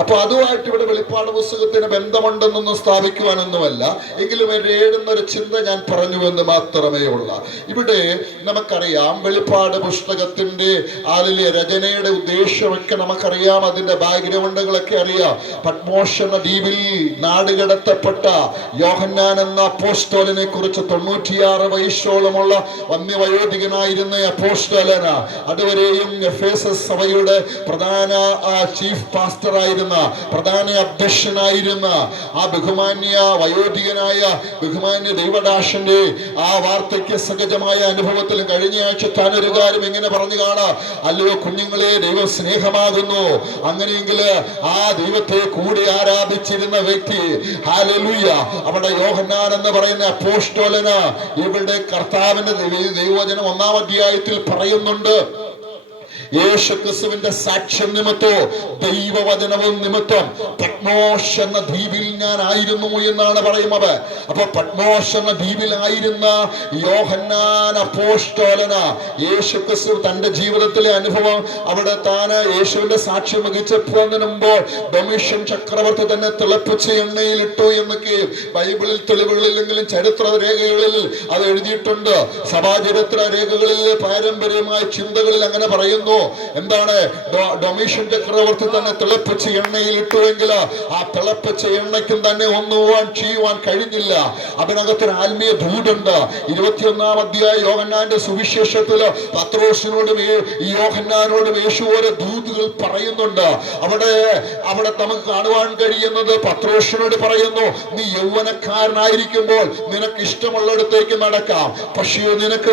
അപ്പൊ അതുമായിട്ട് ഇവിടെ വെളിപ്പാട് പുസ്തകത്തിന് ബന്ധമുണ്ടെന്നൊന്നും സ്ഥാപിക്കുവാനൊന്നുമല്ല, എങ്കിലും എഴുതുന്നൊരു ചിന്ത ഞാൻ പറഞ്ഞു എന്ന് മാത്രമേ ഉള്ളൂ. ഇവിടെ നമുക്കറിയാം വെളിപ്പാട് പുസ്തകത്തിന്റെ രചനയുടെ ഉദ്ദേശമൊക്കെ നമുക്കറിയാം, അതിന്റെ ബാക്ക്ഗ്രൗണ്ടുകളൊക്കെ അറിയാം. പത്മോസ് എന്ന ദ്വീപിൽ നാടുകടത്തപ്പെട്ട യോഹന്നാൻ എന്ന അപ്പോസ്തലനെ കുറിച്ച് 96 വയസ്സോളമുള്ള വന്യവയോധികനായിരുന്ന അപ്പോസ്തലന, അതുവരെയും എഫേസസ് സഭയുടെ പ്രധാന ചീഫ് പാസ്റ്ററായിരുന്ന, പ്രധാന അധ്യക്ഷനായിരുന്ന ആ ബഹുമാന്യ വയോധികനായ ബഹുമാന്യ ദൈവദാസന്റെ ആ വാർദ്ധക്യ സഹജമായ അനുഭവത്തിൽ കഴിഞ്ഞ ആഴ്ച താനൊരു കാര്യം എങ്ങനെ പറഞ്ഞു കാണാം, അല്ലയോ കുഞ്ഞുങ്ങളെ, ദൈവം സ്നേഹമാകുന്നു. അങ്ങനെയെങ്കിൽ ആ ദൈവത്തെ കൂടി ആരാധിച്ചിരുന്ന വ്യക്തി, ഹല്ലേലൂയ, അവിടെ യോഹന്നാൻ എന്ന് പറയുന്ന അപ്പോസ്തലന, ഇവിടെ കർത്താവിന്റെ ദൈവവചനം 1-ാം അധ്യായത്തിൽ പറയുന്നുണ്ട്, യേശുക്രിസ്തുവിന്റെ സാക്ഷ്യം നിമിത്തവും ദൈവവചനവും നിമിത്തം പത്മോസ് എന്ന ദ്വീപിൽ ഞാൻ ആയിരുന്നു എന്നാണ് പറയുന്നത്. അപ്പൊ പത്മോസ് എന്ന ദ്വീപിലായിരുന്ന യോഹന്നാൻ അപ്പോസ്തലന, യേശുക്രിസ്തു തന്റെ ജീവിതത്തിലെ അനുഭവം അവിടെ താന് യേശുവിന്റെ സാക്ഷ്യം വഹിച്ചതിന് മുമ്പ് ഡൊമീഷ്യൻ ചക്രവർത്തി തന്നെ തിളപ്പിച്ച എണ്ണയിലിട്ടു എന്നൊക്കെ ബൈബിളിൽ തെളിവുകളില്ലെങ്കിലും ചരിത്ര രേഖകളിൽ അത് എഴുതിയിട്ടുണ്ട്. സഭാചരിത്ര രേഖകളിൽ പാരമ്പര്യമായ ചിന്തകളിൽ അങ്ങനെ പറയുന്നു. എന്താണ്? ഡൊമീഷ്യൻ ചക്രവർത്തി തന്നെ തിളപ്പിച്ച എണ്ണയിൽ ഇട്ടുവെങ്കിൽ ആ തിളപ്പിച്ച എണ്ണയ്ക്കും തന്നെ ഒന്നുവാൻ ചെയ്യുവാൻ കഴിഞ്ഞില്ല. അതിനകത്തൊരു ആത്മീയ ദൂതുണ്ട്. 21-ാം അധ്യായ യോഹന്നാന്റെ സുവിശേഷത്തില് പത്രോസിനോടും യോഹന്നാനോടും യേശു ഓരോ ദൂതുകൾ പറയുന്നുണ്ട്. അവിടെ നമുക്ക് കാണുവാൻ കഴിയുന്നത്, പത്രോസിനോട് പറയുന്നു, നീ യൗവനക്കാരനായിരിക്കുമ്പോൾ നിനക്ക് ഇഷ്ടമുള്ളിടത്തേക്ക് നടക്കാം, പക്ഷേ നിനക്ക്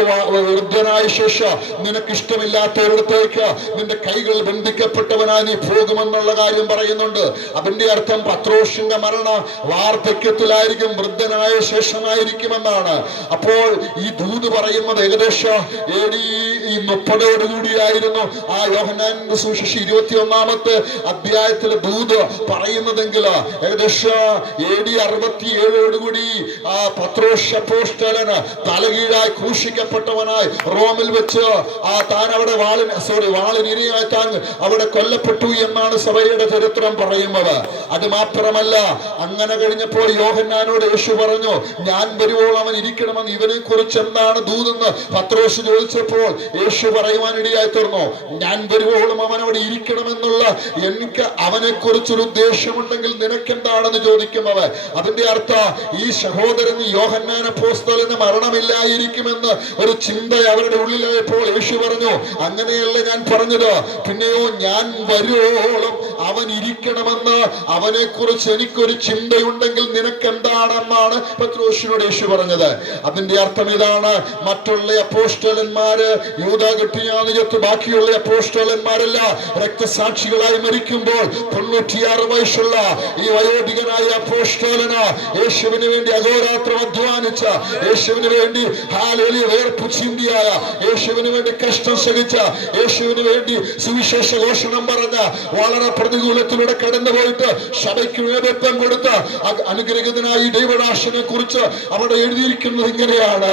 വൃദ്ധനായ ശേഷം നിനക്ക് ഇഷ്ടമില്ലാത്തവരിടത്തേക്ക് നിന്റെ കൈകൾ ബന്ധിക്കപ്പെട്ടവനായി നീ പോകുമെന്നുള്ള കാര്യം പറയുന്നുണ്ട്. അതിന്റെ അർത്ഥം പത്രോസിന്റെ മരണ വാർദ്ധക്യത്തിലായിരിക്കും, വൃദ്ധനായ ശേഷമായിരിക്കുമെന്നാണ്. അപ്പോൾ ഈ ദൂത് പറയുന്നത് ഏകദേശം AD 30 ആ യോഹന്നാന്റെ സുവിശേഷം 21-ാമത്തെ അധ്യായത്തിലെ ദൂത് പറയുന്നതെങ്കിൽ ഏകദേശം AD 67 ആ പത്രോസ് അപ്പോസ്തലന് തലകീഴായി ക്രൂശിക്കപ്പെട്ടവനായി റോമിൽ വെച്ച് താൻ അവിടെ വാളിനിരയായി താൻ അവിടെ കൊല്ലപ്പെട്ടു എന്നാണ് സഭയുടെ ചരിത്രം പറയുന്നത്. അത് മാത്രമല്ല, അങ്ങനെ കഴിഞ്ഞപ്പോൾ യോഹന്നാനോട് യേശു പറഞ്ഞു, ഞാൻ വരുവോളം അവൻ ഇരിക്കണമെന്ന്, ഇവനെ കുറിച്ച് എന്താണ് ദൂതെന്ന് പത്രോസ് ചോദിച്ചപ്പോൾ യേശു പറയുവാൻ ഇടയായി തീർന്നു, ഞാൻ വരുവോളം അവൻ അവിടെ ഇരിക്കണമെന്നുള്ള എനിക്ക് അവനെ കുറിച്ചൊരു ഉദ്ദേശമുണ്ടെങ്കിൽ നിനക്കെന്താണെന്ന് ചോദിക്കുന്നത്. അതിന്റെ അർത്ഥം ഈ സഹോദരൻ യോഹന്നാൻ അപ്പോസ്തലന് മരണമില്ലായിരിക്കുമെന്ന് ഒരു ചിന്ത അവരുടെ ഉള്ളിലായപ്പോൾ യേശു പറഞ്ഞു, അങ്ങനെയല്ല ഞാൻ പറഞ്ഞത്, പിന്നെയോ ഞാൻ വരുവോളം അവൻ ഇരിക്കണമെന്ന് അവനെ കുറിച്ച് എനിക്കൊരു ചിന്തയുണ്ടെങ്കിൽ നിനക്കെന്താണെന്നാണ് പത്രോസിനോട് യേശു പറഞ്ഞത്. അതിന്റെ അർത്ഥം ഇതാണ്, മറ്റുള്ള അപ്പോസ്തലന്മാര് യൂദാ കെട്ടിയാനിയത്ത് ബാക്കിയുള്ള അപ്പോസ്തലന്മാരല്ല രക്തസാക്ഷികളായി മരിക്കുമ്പോൾ 96 വയസ്സുള്ള ഈ വയോധികനായ അപ്പോസ്തലന യേശുവിന് വേണ്ടി അഹോരാത്രം അധ്വാനിച്ച, യേശുവിന് വേണ്ടി വേർപ്പു ചിന്തിയായ, യേശുവിന് വേണ്ടി കഷ്ടം സഹിച്ച, യേശുവിന് വേണ്ടി സുവിശേഷ ഘോഷണം പറഞ്ഞ, വളരെ പ്രതികൂലത്തിലൂടെ കടന്നുപോയിട്ട് സഭയ്ക്ക് നേതൃത്വം കൊടുത്ത അനുഗ്രഹീതനായി ദൈവദാസനെ കുറിച്ച് അവിടെ എഴുതിയിരിക്കുന്നത് ഇങ്ങനെയാണ്,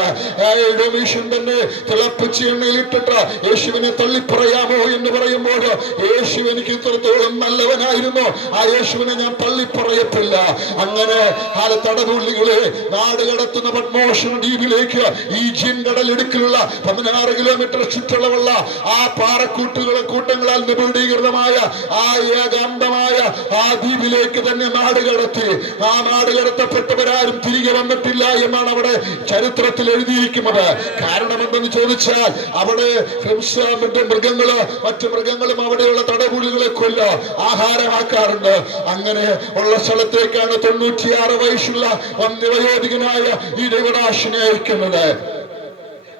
ഡൊമീഷ്യൻ തന്നെ തിളപ്പിച്ച് എണ്ണയിലിട്ടിട്ട് യേശുവിനെ തള്ളിപ്പറയാമോ എന്ന് പറയുമ്പോൾ, യേശു എനിക്ക് ഇത്രത്തോളം നല്ലവനായിരുന്നു, ആ യേശുവിനെ ഞാൻ തള്ളിപ്പറയത്തില്ല. അങ്ങനെ തടവുള്ളികളെ നാട് കടത്തുന്ന പത്മോസ് ദ്വീപിലേക്ക് ഈ ജിൻ കടലിടുക്കിലുള്ള 16 കിലോമീറ്റർ ചുറ്റളവുള്ള ആ കൂട്ടങ്ങളാൽ നിപുണീകൃതമായ ആ ഏകാന്തമായ ആ ദ്വീപിലേക്ക് തന്നെ നാട് കടത്തി. ആ നാട് കടത്തപ്പെട്ടവരാരും തിരികെ വന്നിട്ടില്ല എന്നാണ് അവിടെ ചരിത്രത്തിൽ എഴുതിയിരിക്കുന്നത്. കാരണം എന്തെന്ന് ചോദിച്ചാൽ, അവിടെ മൃഗങ്ങള് മറ്റു മൃഗങ്ങളും അവിടെയുള്ള തടവുള്ളികളെ കൊല്ല ആഹാരമാക്കാറുണ്ട്. അങ്ങനെ ഉള്ള സ്ഥലത്തേക്കാണ് 96 വയസ്സുള്ള വന്യവയോധികനായ ഈ ദൈവദാസനെ അയക്കുന്നത്.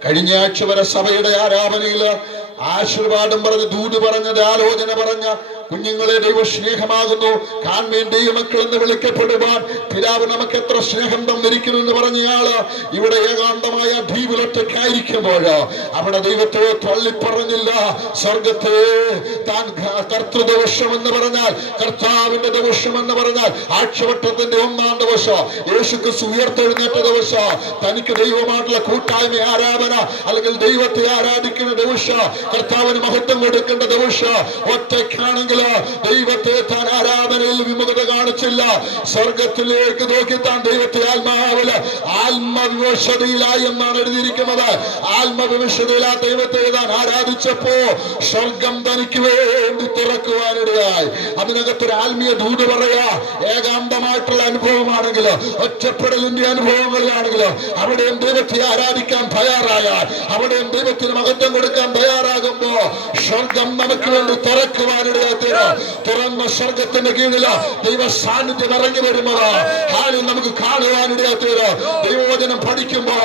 കഴിഞ്ഞ ആഴ്ച വരെ സഭയുടെ ആരാധനയിൽ ആശീർവാദം പറഞ്ഞ്, ദൂത് പറഞ്ഞത്, ആലോചന പറഞ്ഞ കുഞ്ഞുങ്ങളെ, ദൈവ സ്നേഹമാകുന്നു, കാൺമേൻ ദൈവമക്കൾ എന്ന് വിളിക്കപ്പെടുവാൻ പിതാവ് നമുക്ക് എത്ര സ്നേഹം തന്നിരിക്കുന്നു എന്ന് പറഞ്ഞയാള് ഇവിടെ ഏകാന്തമായ ദ്വീപിലൊറ്റയ്ക്കായിരിക്കുമ്പോൾ അവിടെ ദൈവത്തെ തള്ളിപ്പറഞ്ഞില്ല. സ്വർഗത്തെ താൻ കർത്തൃദിവസം എന്ന് പറഞ്ഞാൽ, കർത്താവിന്റെ ദിവസം എന്ന് പറഞ്ഞാൽ ആഴ്ചവട്ടത്തിന്റെ 1-ാം ദിവസം, യേശുക്രിസ്തു ഉയർത്തെഴുന്നേറ്റ ദിവസം, തനിക്ക് ദൈവമായിട്ടുള്ള കൂട്ടായ്മ ആരാധന അല്ലെങ്കിൽ ദൈവത്തെ ആരാധിക്കുന്ന ദിവസം, കർത്താവിന് മഹത്വം കൊടുക്കേണ്ട ദിവസം, ഒറ്റയ്ക്കാണെങ്കിൽ ദൈവത്തെ താൻ ആരാധനയിൽ വിമുഖത കാണിച്ചില്ല. സ്വർഗത്തിലേക്ക് നോക്കി താൻ ദൈവത്തെ ആത്മവിവശതയിലായി എന്നാണ് എഴുതിയിരിക്കുന്നത്. ആത്മവിവശതയിലാ ദൈവത്തെ താൻ ആരാധിച്ചപ്പോ സ്വർഗം തനിക്ക് വേണ്ടി തുറക്കുവാനിടയായി. അതിനകത്തൊരു ആത്മീയ ദൂത് പറയാ, ഏകാന്തമായിട്ടുള്ള അനുഭവമാണെങ്കിലോ ഒറ്റപ്പെടലിന്റെ അനുഭവങ്ങളിലാണെങ്കിലോ അവിടെയും ദൈവത്തെ ആരാധിക്കാൻ തയ്യാറായാൽ, അവിടെയും ദൈവത്തിന് മഹത്വം കൊടുക്കാൻ തയ്യാറാകുമ്പോ സ്വർഗം നമുക്ക് വേണ്ടി തുറക്കുവാനിടയായി. തുറന്ന സ്വർഗത്തിന്റെ കീഴില് ദൈവ സാന്നിധ്യം ഇറങ്ങി വരുമ്പോൾ ആരും നമുക്ക് കാണുവാനിടയായി. ദൈവവചനം പഠിക്കുമ്പോ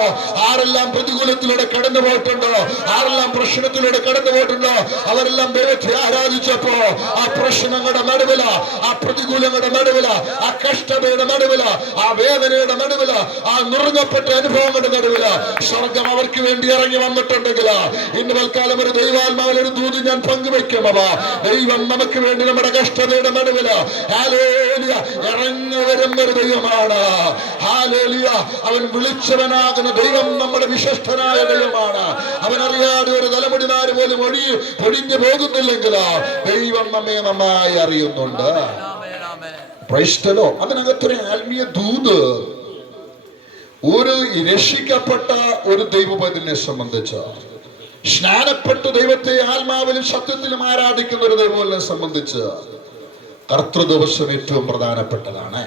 ആരെല്ലാം പ്രതികൂലത്തിലൂടെ കടന്നു പോയിട്ടുണ്ടോ, ആരെല്ലാം പ്രശ്നത്തിലൂടെ കടന്നു പോയിട്ടുണ്ടോ, അവരെല്ലാം ദൈവത്തെ ആരാധിച്ചപ്പോ ആ പ്രശ്നങ്ങളുടെ നടുവില്, ആ പ്രതികൂലങ്ങളുടെ നടുവില്, ആ കഷ്ടതയുടെ നടുവില്, ആ വേദനയുടെ നടുവില്, ആ നുറുങ്ങപ്പെട്ട അനുഭവങ്ങളുടെ നടുവില് സ്വർഗം അവർക്ക് വേണ്ടി ഇറങ്ങി വന്നിട്ടുണ്ടെങ്കിൽ ഇന്ന് തൽക്കാലം ഒരു ദൈവാത്മാവിൽ ഒരു ദൂത് ഞാൻ പങ്കുവെക്കും. ദൈവം നമുക്ക് വേണ്ടി നമ്മുടെ കഷ്ടതയുടെ നടുവില് ഇറങ്ങി വരുന്ന ഒരു ദൈവമാണ്. അവൻ വിളിച്ചവനാകുന്ന ദൈവം നമ്മുടെ വിശ്വസ്തനായ ദൈവമാണ്. അവനറിയാതെ ഒരു തലമുടിനാര് പോലും പൊടിഞ്ഞു പോകുന്നില്ലെങ്കിൽ ദൈവം നമ്മെ നന്നായി അറിയുന്നുണ്ട്. അതിനകത്തൊരു ആത്മീയ ദൂത് ഒരു രക്ഷിക്കപ്പെട്ട ഒരു ദൈവപതിനെ സംബന്ധിച്ച്, സ്നാനപ്പെട്ട് ദൈവത്തെ ആത്മാവിലും സത്യത്തിലും ആരാധിക്കുന്ന ഒരു ദൈവത്തെ സംബന്ധിച്ച് കർത്തൃദിവസം ഏറ്റവും പ്രധാനപ്പെട്ടതാണ്.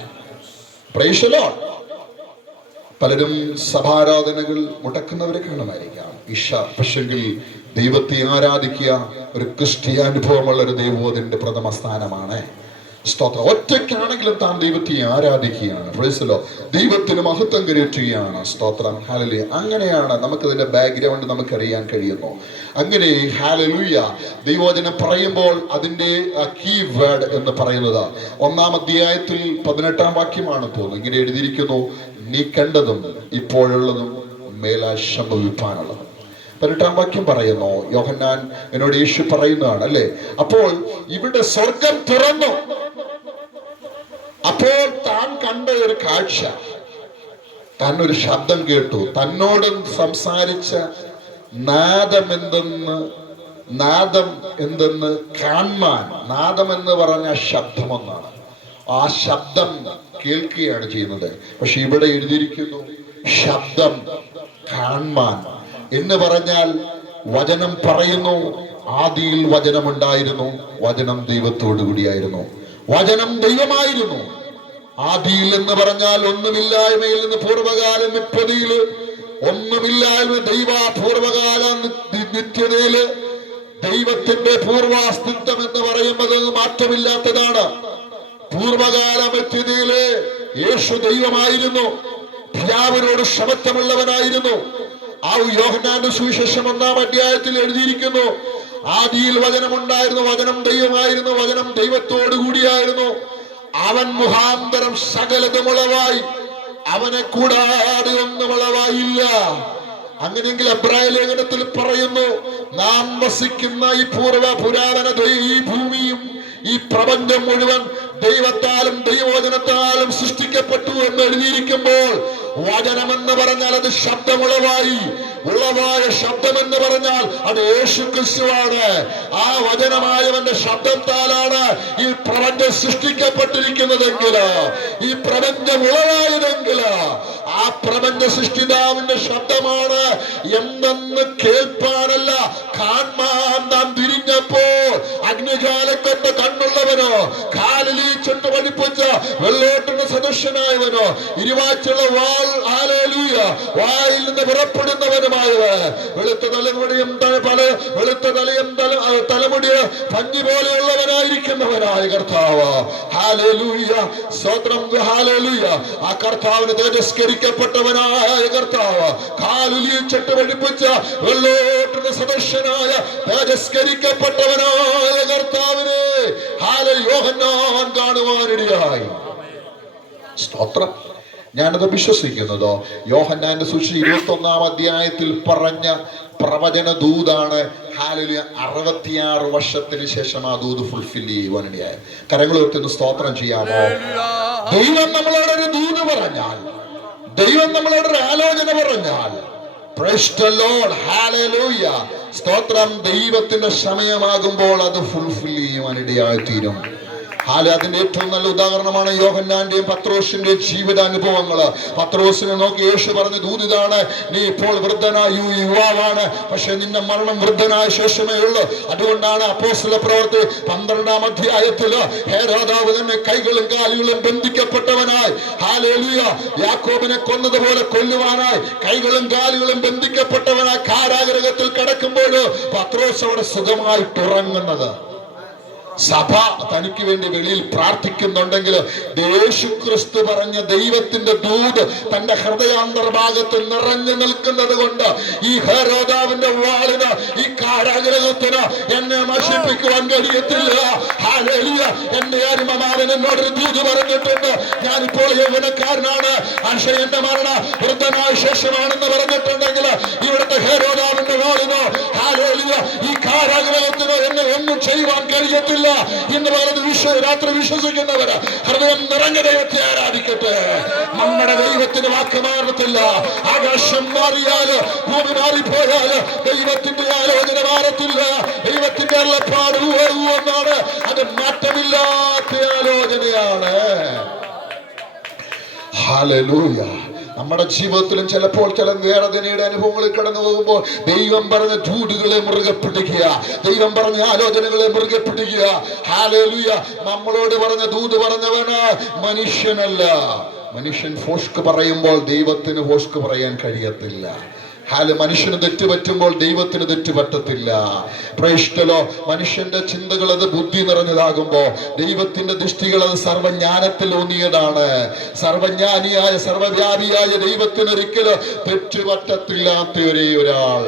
പലരും സഭാരാധനകൾ മുടക്കുന്നവരെ കാണുമായിരിക്കാം. പക്ഷെങ്കിൽ ദൈവത്തെ ആരാധിക്കുക ഒരു ക്രിസ്തീയ അനുഭവമുള്ള ഒരു ദൈവത്തിന്റെ പ്രഥമ സ്ഥാനമാണ്. സ്തോത്രം. ഒറ്റയ്ക്കാണെങ്കിലും താൻ ദൈവത്തെ ആരാധിക്കുകയാണ്. ദൈവത്തിന് മഹത്വം കരയറ്റുകയാണ്. സ്തോത്രം. ഹല്ലേലൂയ. അങ്ങനെയാണ് നമുക്കതിന്റെ ബാക്ക്ഗ്രൗണ്ട് നമുക്കറിയാൻ കഴിയുന്നു. അങ്ങനെ ഹല്ലേലൂയ ദൈവവചനം പറയുമ്പോൾ അതിന്റെ കീ വേർഡ് എന്ന് പറയുന്നത് 1-ാം അധ്യായത്തിൽ 18-ാം വാക്യമാണ് തോന്നുന്നു. ഇങ്ങനെ എഴുതിയിരിക്കുന്നു, നീ കണ്ടതും ഇപ്പോഴുള്ളതും മേലാൽ സംഭവിപ്പാനുള്ളതും. 18-ാം വാക്യം പറയുന്നു, യോഹന്നാൻ എന്നോട് യേശു പറയുന്നതാണ് അല്ലേ. അപ്പോൾ ഇവിടെ സ്വർഗം തുറന്നു. അപ്പോൾ താൻ കണ്ട ഒരു കാഴ്ച, താൻ ഒരു ശബ്ദം കേട്ടു. തന്നോട് സംസാരിച്ച നാദം എന്തെന്ന് കാൺമാൻ. നാദം എന്ന് പറഞ്ഞ ശബ്ദമൊന്നാണ്. ആ ശബ്ദം കേൾക്കുകയാണ് ചെയ്യുന്നത്. പക്ഷെ ഇവിടെ എഴുതിയിരിക്കുന്നു ശബ്ദം കാൺമാൻ എന്ന് പറഞ്ഞാൽ വചനം പറയുന്നു, ആദിയിൽ വചനമുണ്ടായിരുന്നു, വചനം ദൈവത്തോടു കൂടിയായിരുന്നു, വചനം ദൈവമായിരുന്നു. ആദിയിൽ എന്ന് പറഞ്ഞാൽ ഒന്നുമില്ലായ്മയിൽ നിന്ന് പൂർവകാലം നിത്യതയില്, ഒന്നുമില്ലായ്മ ദൈവ പൂർവകാല നിത്യതയില് ദൈവത്തിന്റെ പൂർവാസ്തിത്വം എന്ന് പറയുന്നത് മാറ്റമില്ലാത്തതാണ്. പൂർവകാല നിത്യതയില് യേശു ദൈവമായിരുന്നു, പിതാവിനോട് സമത്വമുള്ളവനായിരുന്നു. ആ യോഹന്നാന്റെ സുവിശേഷം 1-ാം അധ്യായത്തിൽ എഴുതിയിരിക്കുന്നു, ആദിയിൽ വചനമുണ്ടായിരുന്നു, വചനം ദൈവമായിരുന്നു, വചനം ദൈവത്തോടു കൂടിയായിരുന്നു, അവൻ മുഖാന്തരം സകലതും ഉളവായി, അവനെ കൂടാതെ ഒന്നും ഉളവായില്ല. അങ്ങനെയെങ്കിൽ എബ്രായ ലേഖനത്തിൽ പറയുന്നു, നാം വസിക്കുന്ന ഈ പുരാതന ഈ ഭൂമിയും ഈ പ്രപഞ്ചം മുഴുവൻ ദൈവത്താലും ദൈവവചനത്താലും സൃഷ്ടിക്കപ്പെട്ടു എന്ന് എഴുതിയിരിക്കുമ്പോൾ വചനമെന്ന് പറഞ്ഞാൽ അത് ശബ്ദമുളവായി. ഉളവായ ശബ്ദം എന്ന് പറഞ്ഞാൽ അത് യേശു ക്രിസ്തുവാണ്. ആ വചനമായവന്റെ ശബ്ദത്താലാണ് ഈ പ്രപഞ്ചം സൃഷ്ടിക്കപ്പെട്ടിരിക്കുന്നതെങ്കിൽ, ഈ പ്രപഞ്ചം ഉളവായതെങ്കിൽ ആ പ്രപഞ്ച സൃഷ്ടിതാവിന്റെ ശബ്ദമാണ് എന്തെന്ന് കേൾപ്പാനല്ല കാൺമാൻ നാം തിരിഞ്ഞപ്പോൾ അഗ്നിജാലക്കൊത്ത കണ്ണുള്ളവനോ കാലിൽ ചുട്ട് പഠിപ്പിച്ച വെള്ളോട്ടിന് സദൃശനായവനോ ഇരുവാച്ചുള്ള വായിൽ നിന്ന് പുറപ്പെടുന്നവനുമായവൻ, വെളുത്ത തലമുടിയും വെളുത്ത തലമുടിയ പഞ്ഞി പോലെയുള്ളവനായിരിക്കുന്നവനായ കർത്താവ്. ഹല്ലേലൂയ, സ്തോത്രം, ഹല്ലേലൂയ. ആ കർത്താവിന് തേജസ്കരിക്കപ്പെട്ടവനായ കർത്താവ്, കാലിൽ ചുട്ട് പഠിപ്പിച്ച വെള്ളോട്ടിന് സദൃശനായ തേജസ്കരിക്കപ്പെട്ടവനായ കർത്താവിനെ യോഹന്നാൻ കാണുവാനിടയായി. സ്തോത്രം. ഞാനത് വിശ്വസിക്കുന്നത് യോഹന്നാന്റെ സുവിശേഷം 21-ാം അധ്യായത്തിൽ പറഞ്ഞ പ്രവചന ദൂതാണ്. ഹല്ലേലൂയ. 66 വർഷത്തിന് ശേഷം ആ ദൂത് ഫുൾഫിൽ ചെയ്യുവാനിടയായി. കരങ്ങൾ ഉയർത്തുന്ന സ്തോത്രം ചെയ്യാമോ? ദൈവം നമ്മളോട് ഒരു ദൂത് പറഞ്ഞാൽ, ദൈവം നമ്മളോട് ഒരു ആലോചന പറഞ്ഞാൽ, പ്രൈസ് ദി ലോർഡ്, ഹല്ലേലൂയ, സ്തോത്രം. ദൈവത്തിന്റെ സമയമാകുമ്പോൾ അത് ഫുൾഫിൽ ചെയ്യുവാനിടയായി തീരും. അതിന്റെ ഏറ്റവും നല്ല ഉദാഹരണമാണ് യോഹന്നാന്റെയും പത്രോസിന്റെയും ജീവിതാനുഭവങ്ങള്. പത്രോസിനെ നോക്കി യേശു പറഞ്ഞു, ദൂതിതാണ്, നീ ഇപ്പോൾ വൃദ്ധനായ യുവാവാണ്, പക്ഷെ നിന്റെ മരണം വൃദ്ധനായ ശേഷമേ ഉള്ളൂ. അതുകൊണ്ടാണ് അപ്പോസ്തല പ്രവൃത്തി 12-ാം അധ്യായത്തില് ഹെരോദാവ് തന്നെ കൈകളും കാലുകളും ബന്ധിക്കപ്പെട്ടവനായി, ഹല്ലേലൂയ, യാക്കോബിനെ കൊന്നതുപോലെ കൊല്ലുവാനായി കൈകളും കാലുകളും ബന്ധിക്കപ്പെട്ടവനായി കാരാഗൃഹത്തിൽ കിടക്കുമ്പോൾ പത്രോസ് അവിടെ സുഖമായിട്ട് ഉറങ്ങുന്നത്. സഭ തനിക്ക് വേണ്ടി വെളിയിൽ പ്രാർത്ഥിക്കുന്നുണ്ടെങ്കിൽ യേശുക്രിസ്തു പറഞ്ഞ ദൈവത്തിന്റെ ദൂത് തന്റെ ഹൃദയാന്തർഭാഗത്ത് നിറഞ്ഞു നിൽക്കുന്നത് കൊണ്ട് ഈ ഹെരോദാവിന്റെ വാളിന്, ഈ കാരാഗൃഹത്തിന് എന്നെ നശിപ്പിക്കുവാൻ കഴിയത്തില്ല. ഹല്ലേലൂയ. എന്റെ അരുമമാരൻ എന്നോടൊരു ദൂത് പറഞ്ഞിട്ടുണ്ട്, ഞാനിപ്പോൾ യൗവനക്കാരനാണ്, പക്ഷേ എന്റെ മരണ വൃദ്ധനായ ശേഷമാണെന്ന് പറഞ്ഞിട്ടുണ്ടെങ്കിൽ ഇവിടുത്തെ ഹെരോദാവിന്റെ വാളിനോ, ഹല്ലേലൂയ, ഈ കാരാഗൃഹത്തിനോ എന്നെ ഒന്നും ചെയ്യുവാൻ കഴിയത്തില്ല എന്ന് പറഞ്ഞ് രാത്രി വിശ്വസിക്കുന്നവര് ഹൃദയം നിറഞ്ഞ ദൈവത്തെ ആരാധിക്കട്ടെ. നമ്മുടെ ദൈവത്തിന് വാക്ക് മാറത്തില്ല. ആകാശം മാറിയാല്, ഭൂമി മാറിപ്പോയാല് ദൈവത്തിന്റെ ആലോചന മാറത്തില്ല. ദൈവത്തിന്റെ അരുളപ്പാട് എന്നാണ്, അത് മാറ്റമില്ലാത്ത ആലോചനയാണ്. ഹല്ലേലൂയ. നമ്മുടെ ജീവിതത്തിലും ചിലപ്പോൾ ചില വേദനയുടെ അനുഭവങ്ങളിൽ കടന്നു പോകുമ്പോൾ ദൈവം പറഞ്ഞ ചൂടുകളെ മുറുകെ പിടിക്കുക, ദൈവം പറഞ്ഞ ആലോചനകളെ മുറുകെ പിടിക്കുക. ഹല്ലേലൂയ. നമ്മളോട് പറഞ്ഞ ദൂത് പറഞ്ഞവന് മനുഷ്യനല്ല. മനുഷ്യൻ ഫോഷ്ക്ക് പറയുമ്പോൾ ദൈവത്തിന് ഫോഷ്ക്ക് പറയാൻ കഴിയത്തില്ല. മനുഷ്യന് തെറ്റുപറ്റുമ്പോൾ ദൈവത്തിന് തെറ്റുപറ്റത്തില്ല. പ്രേഷ്ഠലോ മനുഷ്യന്റെ ചിന്തകൾ അത് ബുദ്ധി നിറഞ്ഞതാകുമ്പോ ദൈവത്തിന്റെ ദൃഷ്ടികൾ അത് സർവജ്ഞാനത്തിൽ ഊന്നിയതാണ്. സർവജ്ഞാനിയായ സർവവ്യാപിയായ ദൈവത്തിന് ഒരിക്കലും തെറ്റുപറ്റത്തില്ലാത്ത ഒരേ ഒരാൾ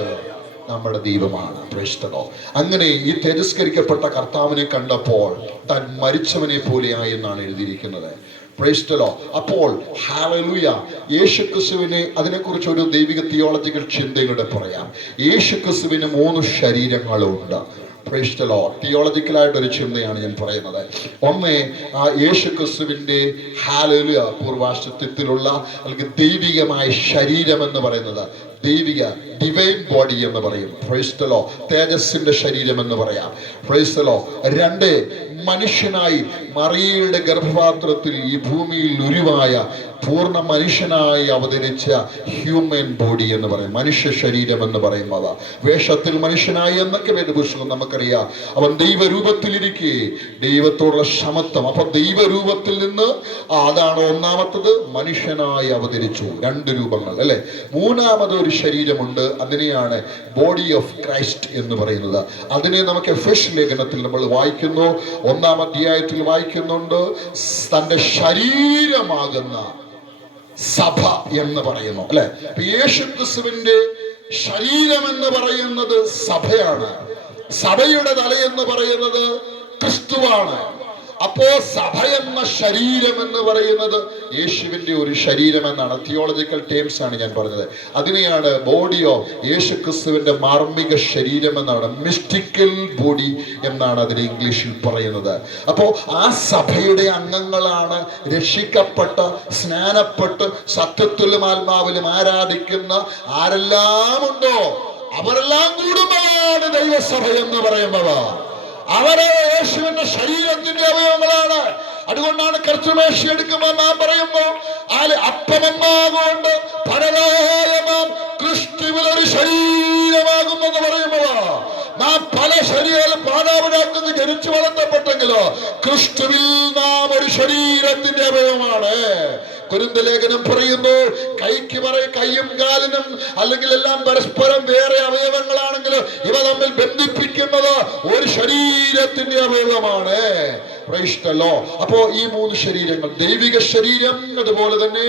നമ്മുടെ ദൈവമാണ്. പ്രേഷ്ഠലോ അങ്ങനെ ഈ തേജസ്കരിക്കപ്പെട്ട കർത്താവിനെ കണ്ടപ്പോൾ താൻ മരിച്ചവനെ പോലെയായി എന്നാണ് എഴുതിയിരിക്കുന്നത്. അപ്പോൾ ഹല്ലേലൂയ, യേശുക്രിസ്തുവിനെ അതിനെക്കുറിച്ച് ഒരു ദൈവിക തിയോളജിക്കൽ ചിന്തയുടെ പറയാം. യേശുക്രിസ്തുവിന് 3 ശരീരങ്ങളുണ്ട്. തിയോളജിക്കലായിട്ടൊരു ചിന്തയാണ് ഞാൻ പറയുന്നത്. ഒന്ന്, യേശുക്രിസ്തുവിന്റെ ഹല്ലേലൂയ പൂർവാശ്രത്യത്തിലുള്ള അല്ലെങ്കിൽ ദൈവികമായ ശരീരം എന്ന് പറയുന്നത് ദൈവിക ഡിവൈൻ ബോഡി എന്ന് പറയും. തേജസ്സിന്റെ ശരീരം എന്ന് പറയാം. 2, മനുഷ്യനായി മറിയയുടെ ഗർഭപാത്രത്തിൽ ഈ ഭൂമിയിൽ ഉരുവായ പൂർണ്ണ മനുഷ്യനായി അവതരിച്ച ഹ്യൂമൻ ബോഡി എന്ന് പറയും, മനുഷ്യ ശരീരം എന്ന് പറയുന്നത്. വേഷത്തിൽ മനുഷ്യനായി എന്നൊക്കെ വേദപുസ്തകം നമുക്കറിയാം. അവൻ ദൈവരൂപത്തിലിരിക്കെ ദൈവത്തോടുള്ള സമത്വം. അപ്പൊ ദൈവരൂപത്തിൽ നിന്ന് അതാണ് ഒന്നാമത്തത്, മനുഷ്യനായി അവതരിച്ചു. 2 രൂപങ്ങൾ അല്ലെ. മൂന്നാമത് ഒരു ശരീരമുണ്ട്, അതിനെയാണ് ബോഡി ഓഫ് ക്രൈസ്റ്റ് എന്ന് പറയുന്നത്. അതിനെ നമുക്ക് എഫെസ്യ ലേഖനത്തിൽ നമ്മൾ വായിക്കുന്നു, 1-ാം അധ്യായത്തിൽ വായിക്കുന്നുണ്ട്. തന്റെ ശരീരമാകുന്ന സഭ എന്ന് പറയുന്നു അല്ലെ. യേശുക്രിസ്തുവിന്റെ ശരീരം എന്ന് പറയുന്നത് സഭയാണ്. സഭയുടെ തലയെന്ന് പറയുന്നത് ക്രിസ്തുവാണ്. അപ്പോ സഭ എന്ന ശരീരം എന്ന് പറയുന്നത് യേശുവിന്റെ ഒരു ശരീരം എന്നാണ്. തിയോളജിക്കൽ ടേംസ് ആണ് ഞാൻ പറഞ്ഞത്. അതിനെയാണ് ബോഡി ഓഫ് യേശുക്രിസ്തുവിന്റെ മാർമിക ശരീരം എന്നാണ്, മിസ്റ്റിക്കൽ ബോഡി എന്നാണ് അതിന് ഇംഗ്ലീഷിൽ പറയുന്നത്. അപ്പോ ആ സഭയുടെ അംഗങ്ങളാണ് രക്ഷിക്കപ്പെട്ട് സ്നാനപ്പെട്ട് സത്യത്തിലും ആത്മാവിലും ആരാധിക്കുന്ന ആരെല്ലാം ഉണ്ടോ അവരെല്ലാം കൂടുമ്പോഴാണ് ദൈവസഭ എന്ന് പറയുന്നത്. അവരെ യേശുവിന്റെ ശരീരത്തിന്റെ അവയവങ്ങളാണ്. അതുകൊണ്ടാണ് കർത്തൃമേശ എടുക്കുമ്പോൾ നാം പറയുമ്പോ അപ്പമെന്നാകൊണ്ട് പലരായ നാം ക്രിസ്തുവിൽ ഒരു ശരീരമാകുമെന്ന് പറയുമ്പോഴോ നാം പല ശരീരം മാതാപിതാക്കൾക്ക് ജനിച്ചു വളർത്തപ്പെട്ടെങ്കിലോ ക്രിസ്തുവിൽ നാം ഒരു ശരീരത്തിന്റെ അവയവമാണ്. കൊരിന്ത്യർ ലേഖനം പറയുന്നു, കൈയും കാലിനും അല്ലെങ്കിൽ എല്ലാം പരസ്പരം വേറെ അവയവങ്ങളാണെങ്കിലും ഇവ തമ്മിൽ ബന്ധിപ്പിക്കുന്നത് ഒരു ശരീരത്തിന്റെ അവയവമാണ്. അപ്പോ ഈ 3 ശരീരങ്ങൾ, ദൈവിക ശരീരം, അതുപോലെ തന്നെ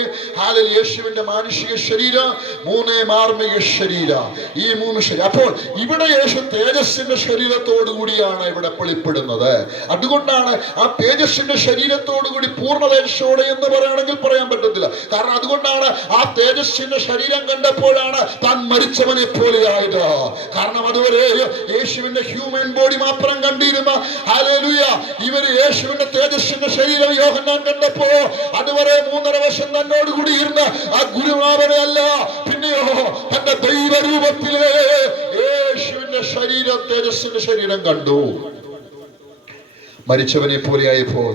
യേശുവിന്റെ മാനുഷിക ശരീരം, 3 മാർമിക ശരീരം, ഈ 3 ശരീരം. അപ്പോൾ ഇവിടെ യേശു തേജസ്സിന്റെ ശരീരത്തോടു കൂടിയാണ് ഇവിടെ വെളിപ്പെടുന്നത്. അതുകൊണ്ടാണ് ആ തേജസ്സിന്റെ ശരീരത്തോടു കൂടി പൂർണ്ണ തേജസ്സോടെ എന്ന് പറയുകയാണെങ്കിൽ പറയാൻ പറ്റത്തില്ല. കാരണം അതുകൊണ്ടാണ് ആ തേജസ്സിന്റെ ശരീരം കണ്ടപ്പോഴാണ് താൻ മരിച്ചവനെ പോലെയായത്. കാരണം അതുവരെ യേശുവിന്റെ ഹ്യൂമൻ ബോഡി മാത്രം കണ്ടിരുന്ന ഹല്ലേലൂയ ഇവര് യേശുവിന്റെ തേജസ്സിന്റെ ശരീരം യോഹന്നാൻ കണ്ടപ്പോ അതുവരെ 3.5 വർഷം തന്നോട് കൂടി ഇരുന്ന ആ ഗുരുവാവനെ അല്ല, പിന്നെയോ തന്റെ ദൈവരൂപത്തിലെ യേശുവിന്റെ യേശുവിന്റെ ശരീരം, തേജസ്സിന്റെ ശരീരം കണ്ടു. മരിച്ചവനെ പോലെയായപ്പോൾ